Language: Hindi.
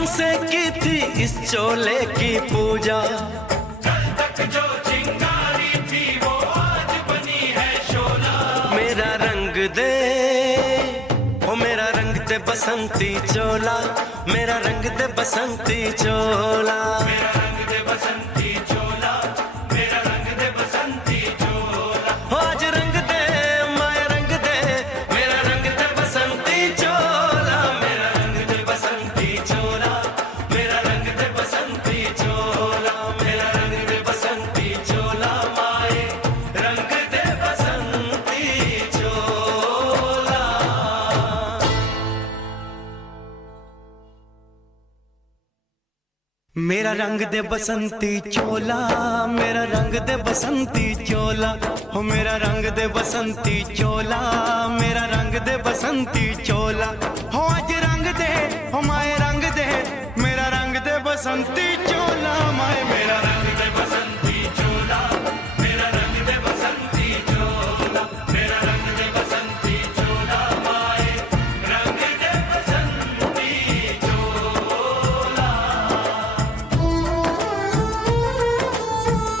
मन से की थी इस चोले की पूजा, कल तक जो चिंगारी थी वो आज बनी है शोला। मेरा रंग दे, ओ मेरा रंग दे बसंती चोला, मेरा रंग दे बसंती चोला, मेरा रंग दे बसंती चोला, मेरा रंग दे बसंती चोला। हो आज रंग दे माया रंग दे, मेरा रंग दे बसंती चोला, मेरा रंग दे बसंती चोला, मेरा रंग दे बसंती चोला, मेरा रंग दे बसंती चोला, माए रंग दे बसंती चोला। मेरा रंग दे बसंती चोला, मेरा रंग दे बसंती चोला, हो मेरा रंग दे बसंती चोला, मेरा रंग दे बसंती चोला, हो आज रंग दे, हो माए रंग दे, मेरा रंग दे बसंती चोला।